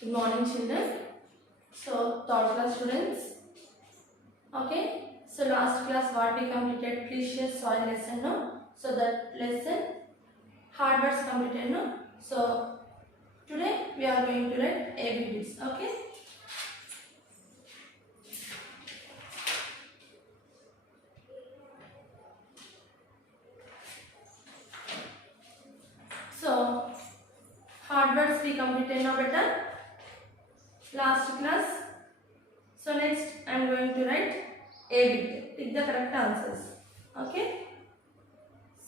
Good morning, children. So, third class students. Okay. So, last class what we completed precious soil lesson, no? So, that lesson hard words completed, no? So, today we are going to write ABCs. Okay. So, hard words we completed now better. Last class. So, next I am going to write ABC. Pick the correct answers. Okay.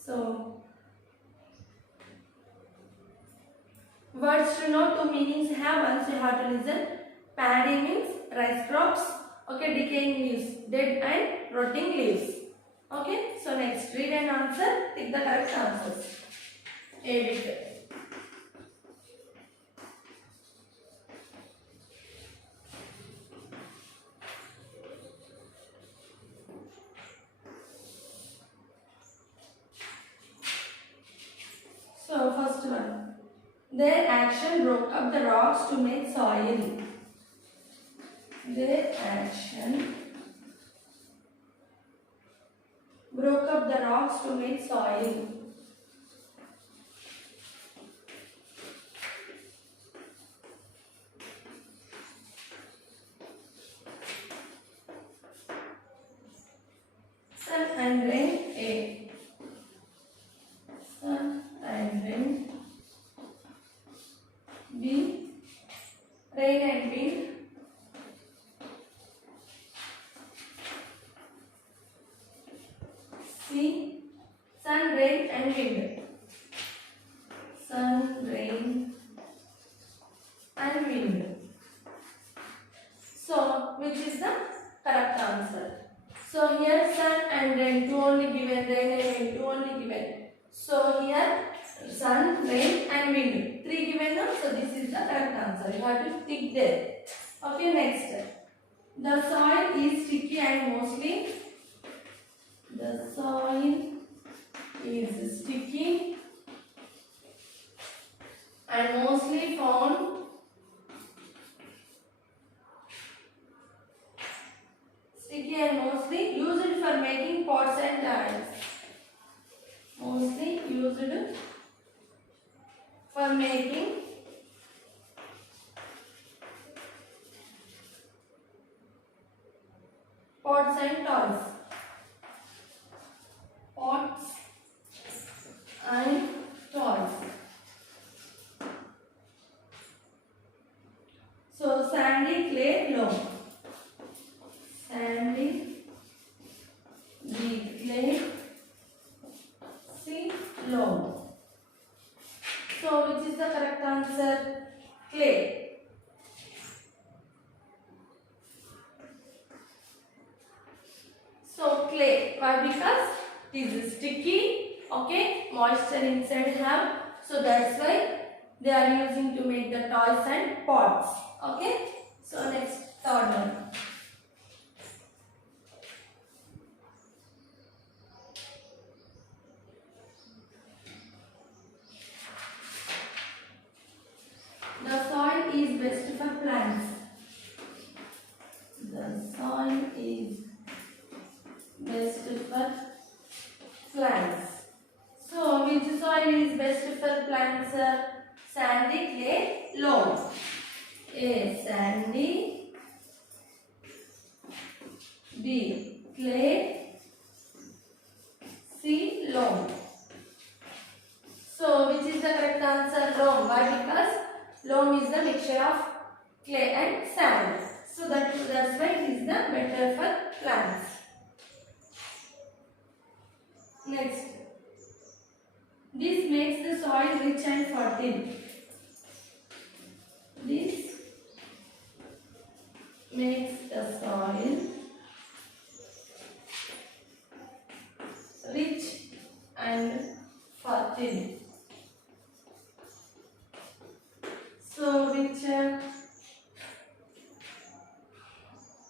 So, words to know two meanings have once you have to listen. Paddy means rice crops. Okay, decaying leaves, dead and rotting leaves. Okay, so next read and answer. Pick the correct answers. ABC. So first one, their action broke up the rocks to make soil. Their action broke up the rocks to make soil. Sun and rain A. Sun and rain B. Rain and wind C. Sun, rain and wind. Sun, rain and wind. So, which is the correct answer? So, here sun and rain, two only given, rain and wind, two only given. So, here sun, rain and wind, three given now. So, this is the correct answer. You have to tick there. Okay, next. The soil is sticky and mostly the soil is sticky and mostly found used for making pots and tiles. Mostly used for making pots and toys. Pots and toys. So, sandy, clay, loam. Sandy, B, clay, C, loam. So, which is the correct answer? Clay. So, clay. Why? Because it is sticky. Okay, moisture inside have. So, that's why they are using to make the toys and pots. Okay. So, next third one. The soil is best for plants. The soil is best for plants. So, which soil is best for plants? Sandy, clay, loam. A. Sandy. B. Clay. C. Loam. So, which is the correct answer? Loam. Why? Because loam is the mixture of clay and sand. So, that's why it is the better for plants. Next. This makes the soil rich and fertile. This makes the soil rich and fertile. So, rich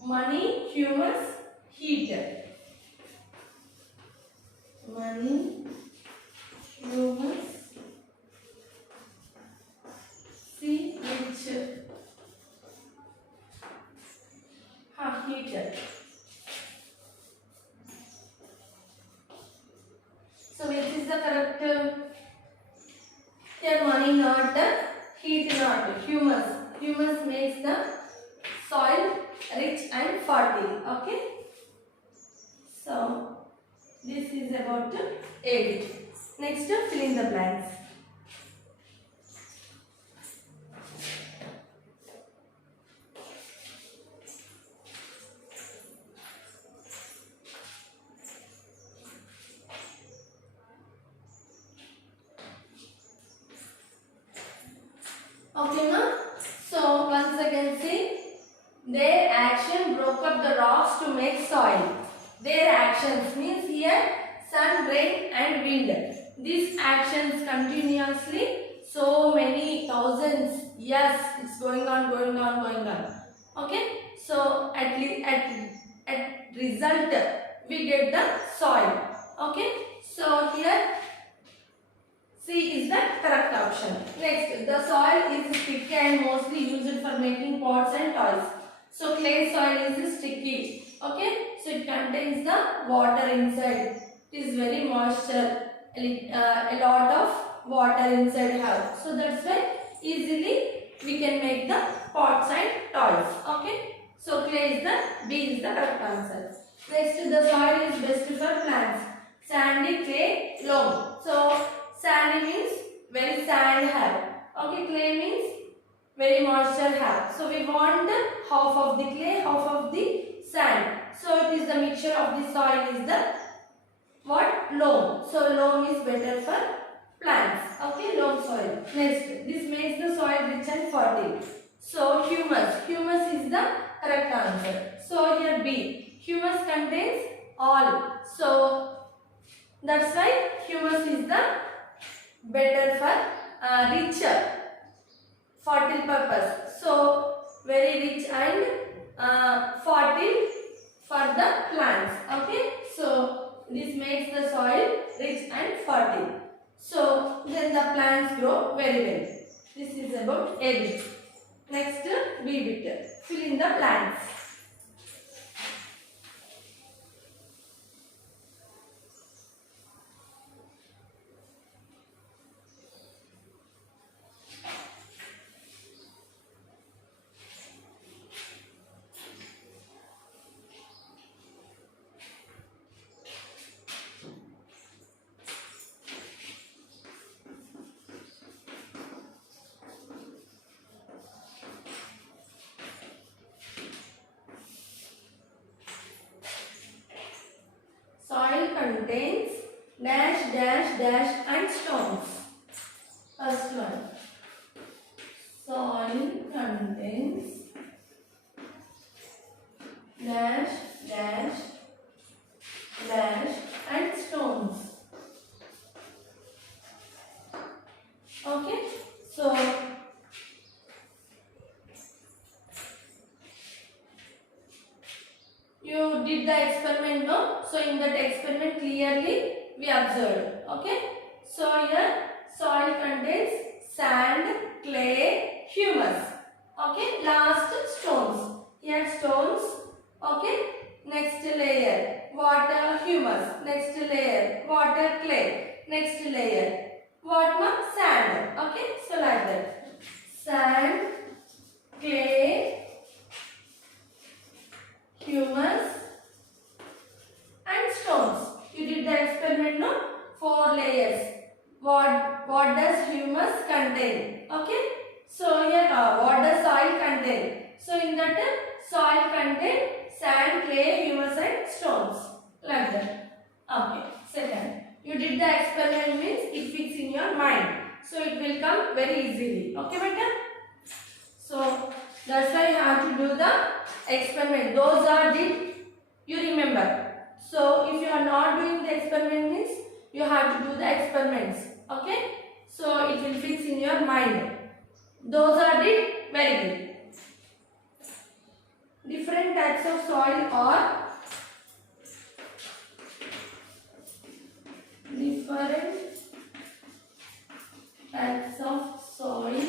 money, humus, heat. Money, humus, C, rich is the correct here money not heat not humus. Humus makes the soil rich and fertile. Okay. So this is about edit. Next fill in the blanks. Okay, now so once again see, their action broke up the rocks to make soil. Their actions means here sun, rain and wind. These actions continuously, so many thousands years it's going on. Okay, so at result we get the soil. Okay, so here C is the correct option. Next, the soil is sticky and mostly used for making pots and toys. So clay soil is sticky. Okay, so it contains the water inside. It is very moisture. A lot of water inside have. So that's why easily we can make the pots and toys. Okay, so clay is the B is the correct answer. Next, the soil is best for plants. Sandy, clay, loam. So sandy means very sand have. Okay, clay means very moisture have. So we want half of the clay, half of the sand. So it is the mixture of the soil is the what? Loam. So loam is better for plants. Okay, loam soil. Next, this makes the soil rich and fertile. So humus. Humus is the correct answer. So here B. Humus contains all. So that's why humus is the better for richer fertile purpose. So very rich and fertile for the plants. Okay, so this makes the soil rich and fertile. So then the plants grow very well. This is about A bit. Next B bit. Fill in the plants. Soil contains dash, dash, dash and stones. First one. Soil contains dash, dash, dash and stones. Okay. So you did the experiment, no? So in that experiment clearly we observed. Okay. So here soil contains sand, clay, humus. Okay. Last stones. Here stones. Okay. Next layer water, humus. Next layer water, clay. Next layer what ma? Sand. Okay. So like that. Sand, clay, humus and stones. You did the experiment, no? 4 layers. What does humus contain? Okay. So here what does soil contain? So in that soil contain sand, clay, humus and stones. Like that. Okay. Second. You did the experiment means it fits in your mind. So it will come very easily. Okay, beta? So that's why you have to do the experiment. Those are did you remember. So if you are not doing the experiment means you have to do the experiments. Okay. So it will fix in your mind. Those are did very good. Different types of soil are different types of soil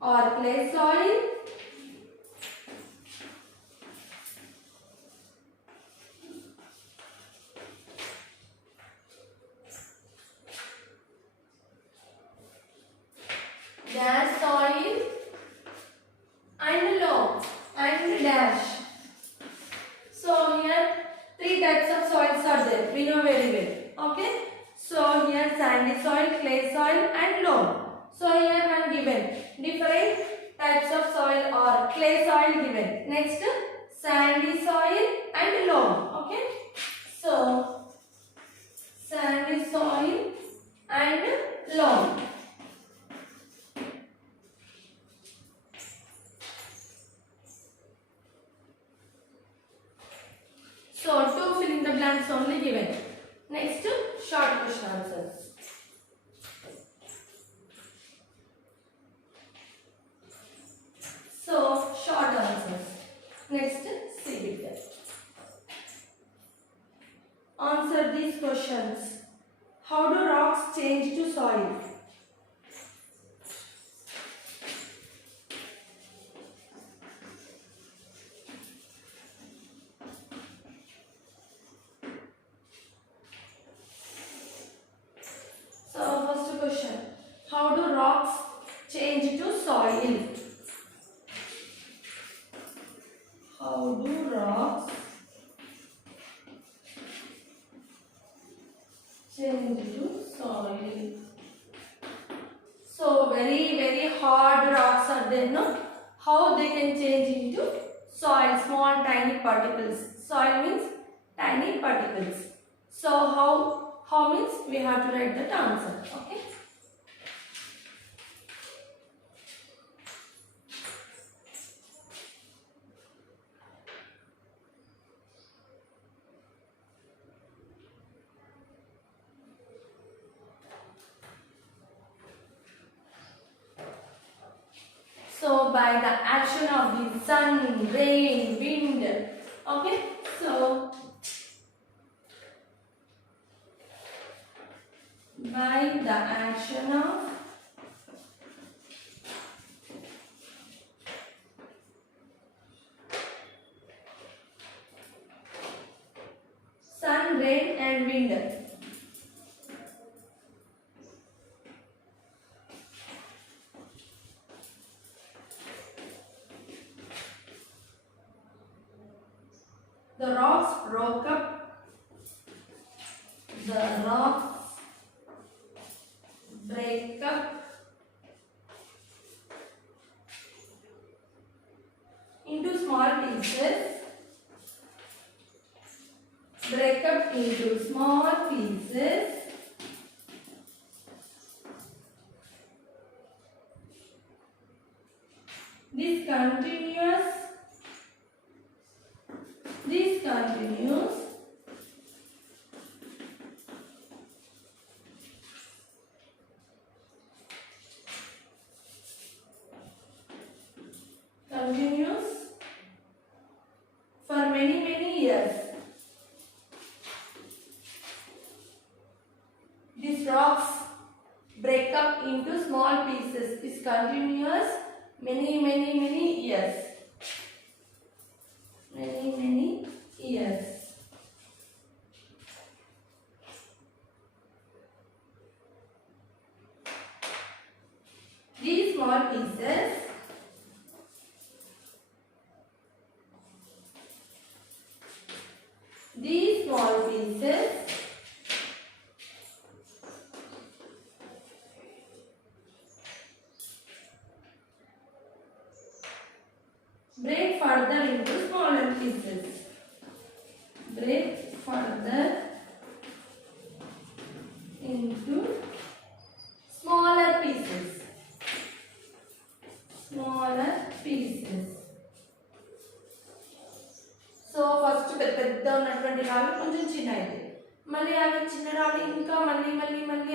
or clay soil, are there. We know very well. Okay. So here sandy soil, clay soil and loam. So here one given. Different types of soil or clay soil given. Next sandy soil and loam. Okay. So sandy soil and loam. So two fill in the blanks only given. Next short question answers. So short answers. Next see it. Answer these questions. How do rocks change to soil? So first question. How do rocks change to soil? How do rocks change to soil? So very hard rocks are there, no? How they can change into soil, small tiny particles. Soil means tiny particles. So how means we have to write that answer. Okay. So by the action of the sun, rain, wind. Okay. So by the action of sun, rain and wind. The rocks broke up. The rocks break up into small pieces. Break up into small pieces. This continues. Continues for many years. These rocks break up into small pieces. Is continuous many years. Many years. These small pieces break further into smaller pieces. Break further into smaller pieces. So first పెద్ద ఉన్నటువంటి రాళ్ళు కొంచెం చిన్న అయితే మళ్ళీ అవి చిన్న రాళ్ళు ఇంకా మళ్ళీ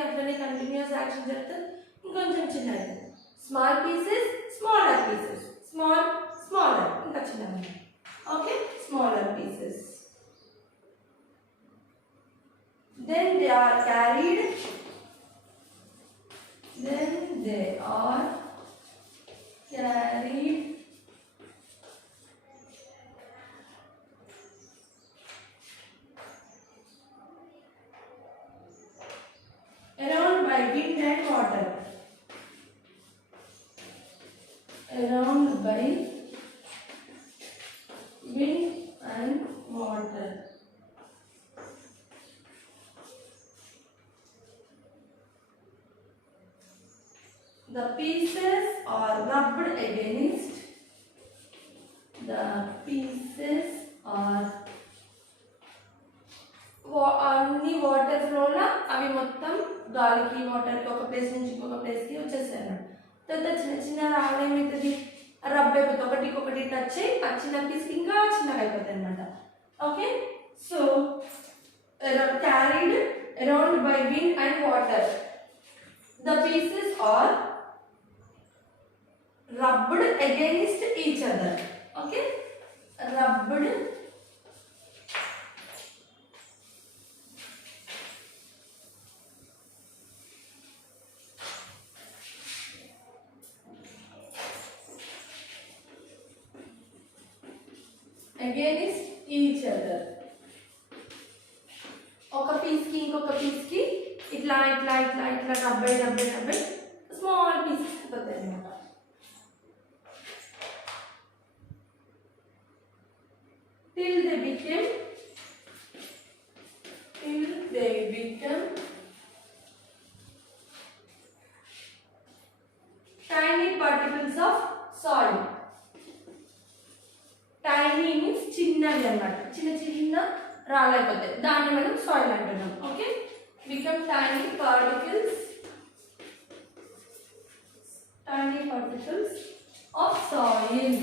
అట్లనే కంటిన్యూస్ యాక్షన్ చేస్తే ఇంకొంచెం చిన్న అయితే small pieces smaller pieces smaller ఇంకా చిన్నగా okay smaller pieces then they are carried around by wind and water. Around by wind and water. the pieces are rubbed against, the pieces are అన్ని water ఫ్లోలో అవి మొత్తం గాలికి వాటర్కి ఒక place నుంచి ఇంకొక ప్లేస్కి వచ్చేస్తాయి అన్నమాట. తర్వాత చిన్న చిన్న రాళ్ళు ఏమవుతుంది, రబ్ అయిపోతుంది, ఒకటికొకటి టచ్ అయ్యి ఆ చిన్న పీస్ ఇంకా చిన్నగా అయిపోతాయి అనమాట. Okay, so carried around by wind and water, the pieces are rubbed against each other. Okay, rubbed against each other. ఒక పీస్ కి ఇంకొక పీస్ కి ఇట్లా ఇట్లా ఇట్లా ఇట్లా రబ్బై రబ్బై రబ్బై స్మాల్ పీసెస్ అయిపోతాయి అన్నమాట. till they became tiny particles of soil. tiny means చిన్నది అన్నమాట, చిన్న చిన్న రాళ్ళు అయిపోతాయి, దాన్ని మనం సాయిల్ అంటున్నాం. Okay, become tiny particles of soil.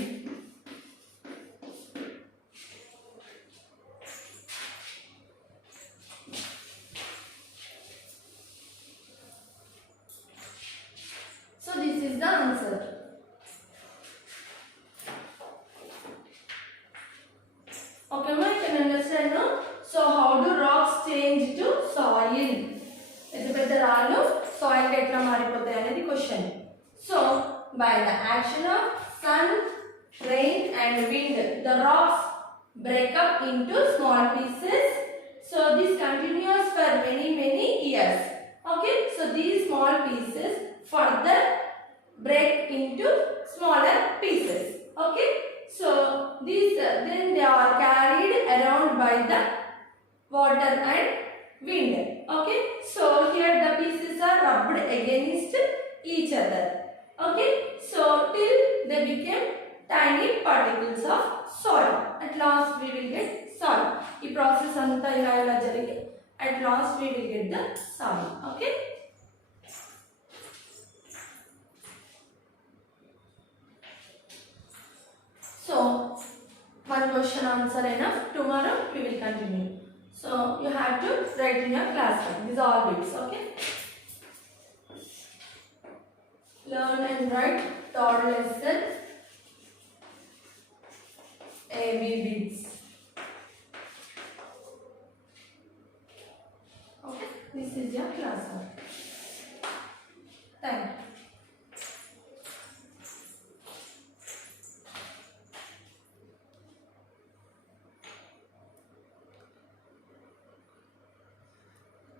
So this is the answer. Okay, ma, you can understand now. So how do rocks change to soil? It's a better ralu soil ke etla maripotayi anedi question. So by the action of sun, rain and wind, the rocks break up into small pieces. So this continues for many years. Okay, so these small pieces further break into smaller pieces. Okay, so these then they are carried around by the water and wind. Okay, so here the pieces are rubbed against each other. Okay, so till they became tiny particles of soil. At last we will get soil. This process anta ila jarigi at last we will get the soil. Okay, so one question answer enough. Tomorrow we will continue. So you have to write in your classroom. These are all bits. Okay, learn and write third lesson AB bits. Okay, this is your classroom.